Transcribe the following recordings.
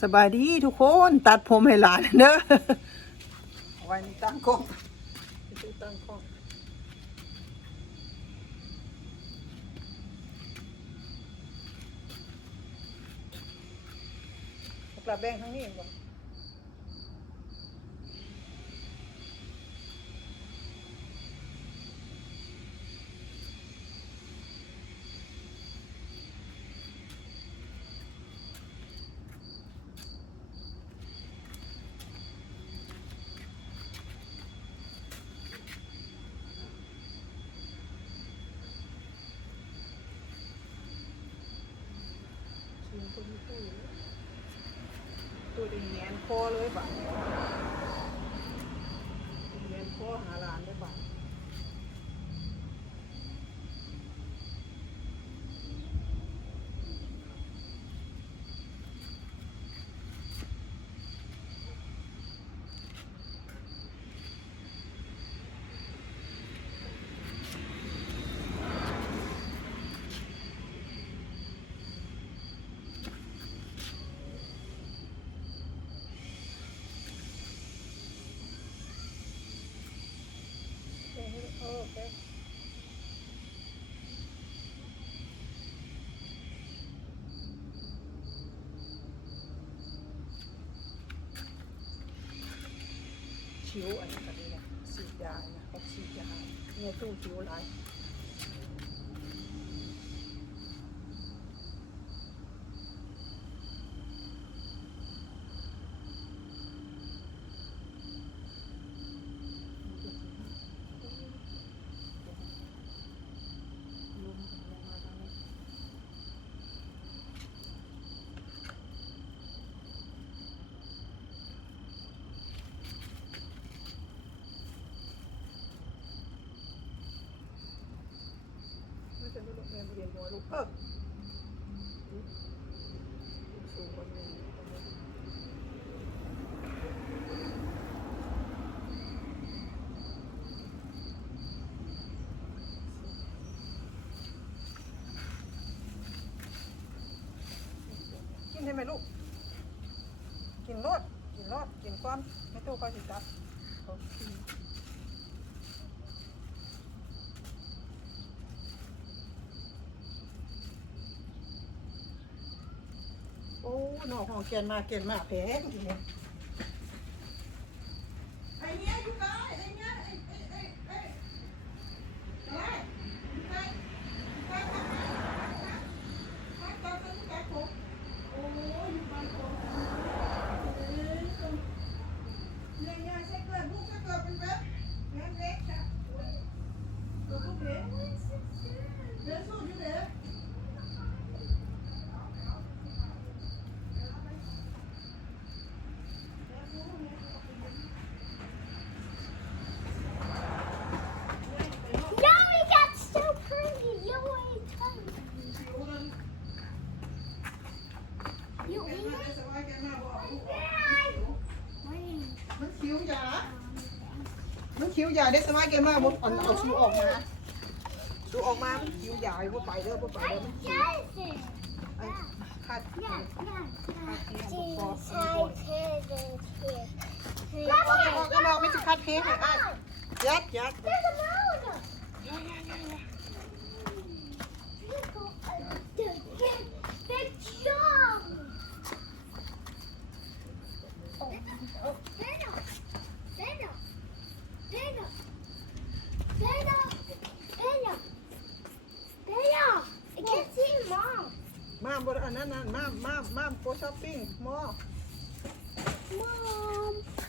สบายดีทุกคนตัดผมให้หลานเด้อไว้ในตั้งกล้องตั้งกล้องกลับแบงทั้งนี้ก่อนตัวดีแงนคอเลยบ่ะแงนคอหาหลานได้บ่ะชิวอันนี้ก็ดีนะฉีดยานะเขาฉีดยาเนี่ยตู้ชิวหลายจะไม่ลงแม่เรียนหัวลูกสูงกว่านี้กินได้ไหมลูกกินรสกินก้อนไม่ตู้ก็สิจับโอ้หนอของเกณฑ์มาแพงอีเนี่ยไอ้เนี่ยอยู่ไหนไอ้เนี่ยโอ้ยอยู่บ้านผมเนี่ยใส่เกลือลูกใส่เกลือเป็นเว็บเล็กจ้ะตัวลูกเล็กเดี๋ยวสู้อยู่เด้อมันคิ้วยาได้สมัยแกมาบุเอาชูออกมามันคิ้วยาบ่ไปเด้อมันขาดเราไม่จะคัดเทให้ยัดมาบนอันนั้นมาโกช้อปปิ้งมอ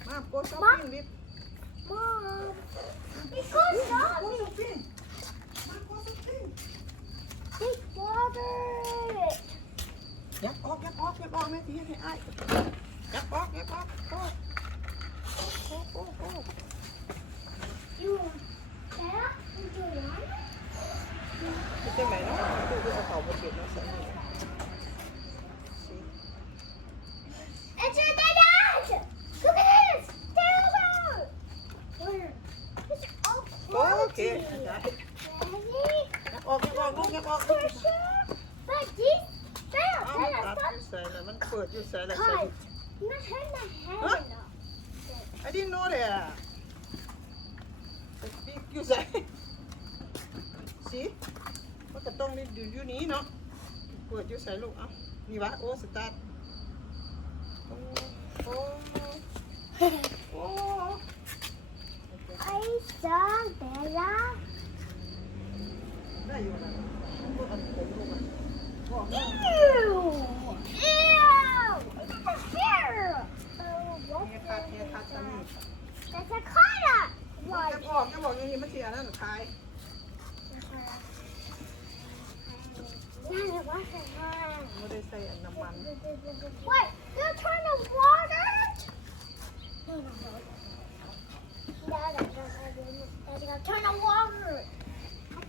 มาโกช้อปปิ้งดิยับออกแม่ที่ให้อ้ายยับออกจะเป็นไหนเนาะตู้ที่เอาเข่าบนเก็บแล้วใส่โอเคได้ยับออกลูก But this fell. ตัดใส่ นะมันเปิดอยู่ใส่อะไรใส่ Cut. Not hurt my head enough. I didn't know that ปิ๊กอยู่ใส่สิมันก็ต้องอยู่นี้เนาะเปิดอยู่ใส่ลูกเอ้านี่วะโอ้สตาร์ทโอ้โอ้โอ้ I saw Bella. ได้อยู่นะมันก็อันผมลูกอ่ะบอกแม่ Ew! Ew! Look at the hair! Oh, เฮีย what's คัดเฮียคัดตามนี้ That's a collar! จะบอกอย่างนี้มันเสียนั่นท้าย ไม่ได้ใส่น้ำมัน Wait, you're trying to water it? No, no, no. Daddy, I'm trying to water it.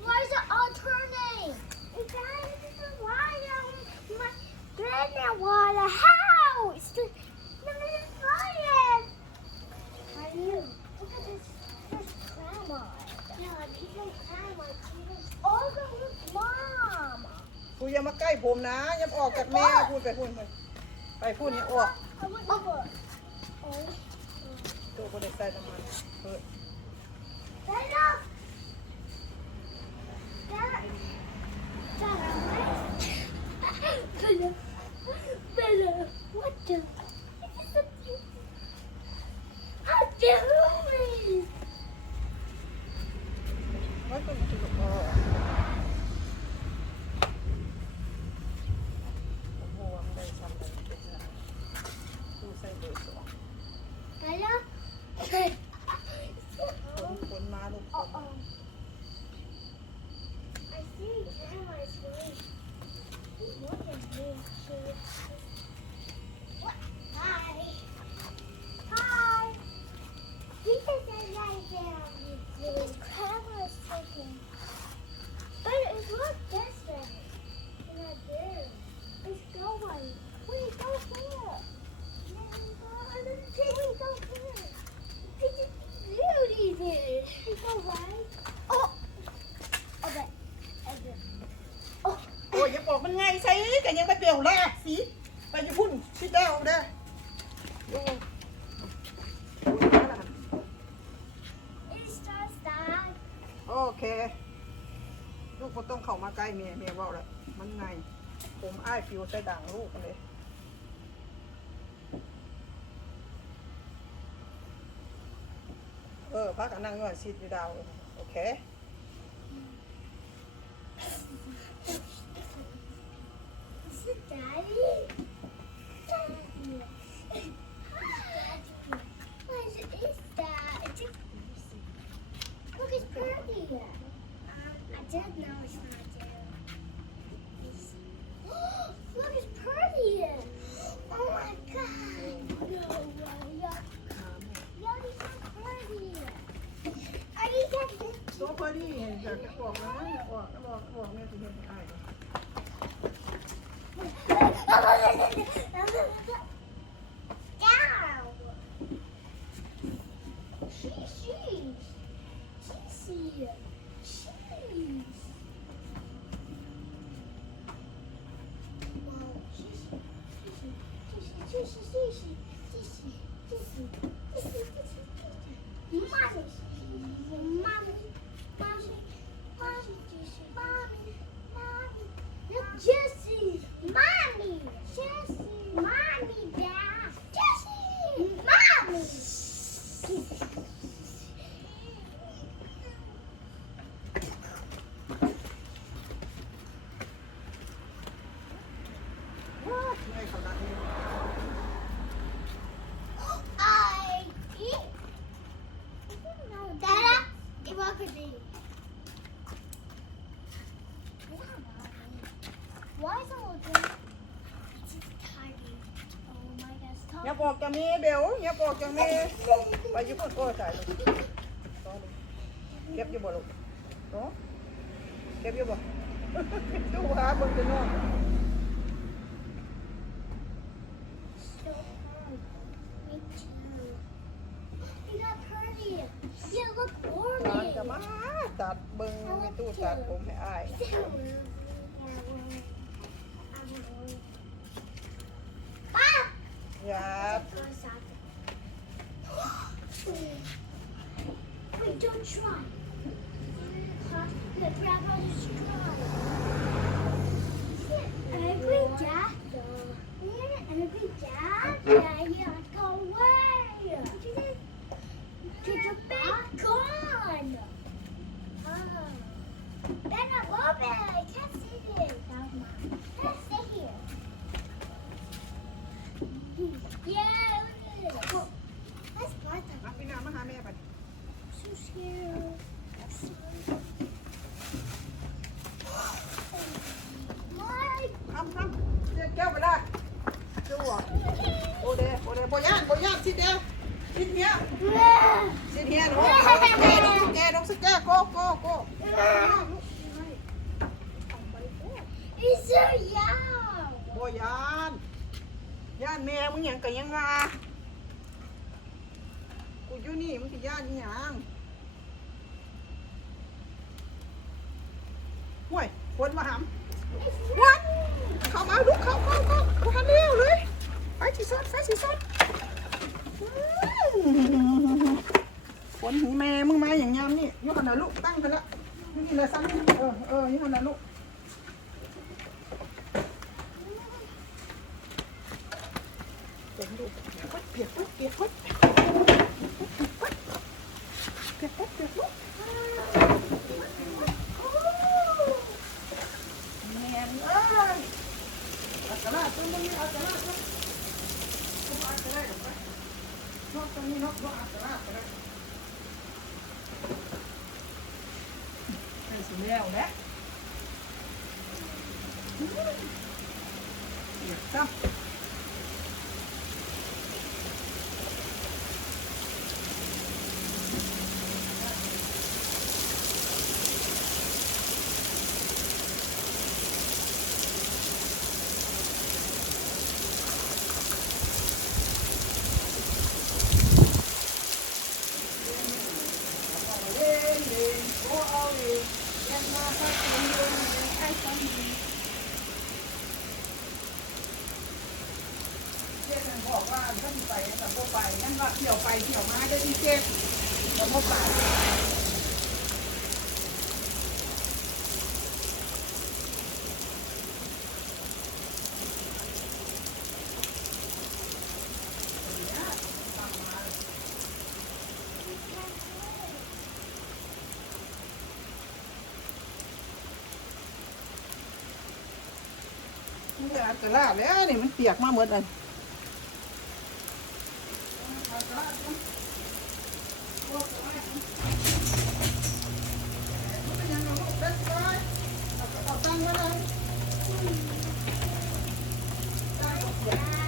Why is it all turning? Daddy, this is why my drinking water. How? It's the fire. How are you? Look at this. There's grandma. Yeah, people grandma. Oh, look, mom. กูอย่ามาใกล้ผมนะอย่าออกจากแม่พูดไปพูดไปพูดเนี่ยออก I went over. Oh. ตัวก็ได้ใส่น้ำมันเปิด Bella! Bella! Bella! What the? How dare you? ไม่ต้องจุดออกโอ้โหมันได้ทำอะไรเป็นนะดูใส่เบอร์สอง Bella? คนมาลูกคน Uh-oh. I see Grandma's face. What is this? What? Hi. Hi. You can say right there. Because Grandma's taking. But it's not this way. It's not there. It's going. Wait, go here. Wait, go here. Beauty did. It's alright. Oh. Okay. Okay. Oh. โอ้ยอย่าบอกมันไงใส่กันยังไปเปลี่ยวลากสิไปจะพุ่นชิดเดาได้โอ้ It starts that. โอเคลูกก็ต้องเข้ามาใกล้เมียว่าเลยมันไงผมอ้ายฟิวใส่ด่างลูกกันเลยพักกันนั่งก่อนชิดอยู่ดาวโอเค Is it Daddy? Daddy. What is it? Is that? Look, it's pretty. I did know it's not there. Look, it's pretty. Oh my God. No way. Yo, these are pretty. Are you getting ตัวพอดีอยากจะบอกนะอยากบอกแม่จะเห็นอ้าย Down. Sheesh. Jessie, mommy, dad, Jessie, mommy. ไม่ขนาดนี้ I eat. Dada, democracy. Why is all this? It's tiny. Oh my God, อย่า stop. บอกจะมีเบลอย่าบอกจะมีไปญี่ปุ่นก็ใส่ลูกเก็บอยู่บ่ลูกเนาะเก็บอยู่บ่ดูหาเบิ่งจะนอน So hard. Me too. You got pretty. You look ตา warm. จะมาตัดเบิ่งในตู้ตัดผมให้อ้าย Yep. Wait, don't try. Huh? Good, Grandpa, just try. Every dad, every dad, yeah, go away. To the big gun. Oh. Then I love it. I can't sit here. Can't sit here. Yeah, look at it. That's Martha. มาพี่น้ามาหาแม่บัด So scared. Mike. ทำเรียกแก้วไปได้ดูอ่ะโอเดโบย่านสิเดียวสิเดียวสิเดียวหนูนกสแกโก He's so young. โบย่านแม่มึงหยังกันยังงากูอยู่นี่มึงสิย่านอีหยังห่วยคนมาหำวัดเข้ามาลูกเข้าทันเร็วเลยไปสิซดคนหีแม่มึงมาอย่างยามนี่ยกขนาดลูกตั้งกันละนี่เลยซ้ำยกขนาดลูกเปียกลูกแม่เอ้ยอักระนาตัวนี้อักระนาตัวอักระนาไปนกตัวนี้นกอักระนาไปเลยให้สุดแล้วแหละเปียกซ้ำบอกว่าถ้ามีไปแต่พวกไปนั่นว่าเที่ยวไปเที่ยวมาได้ที่เจ็บแล้วพวกไปนี่อัดกระลาดแล้วนี่มันเปียกมาหมดเลย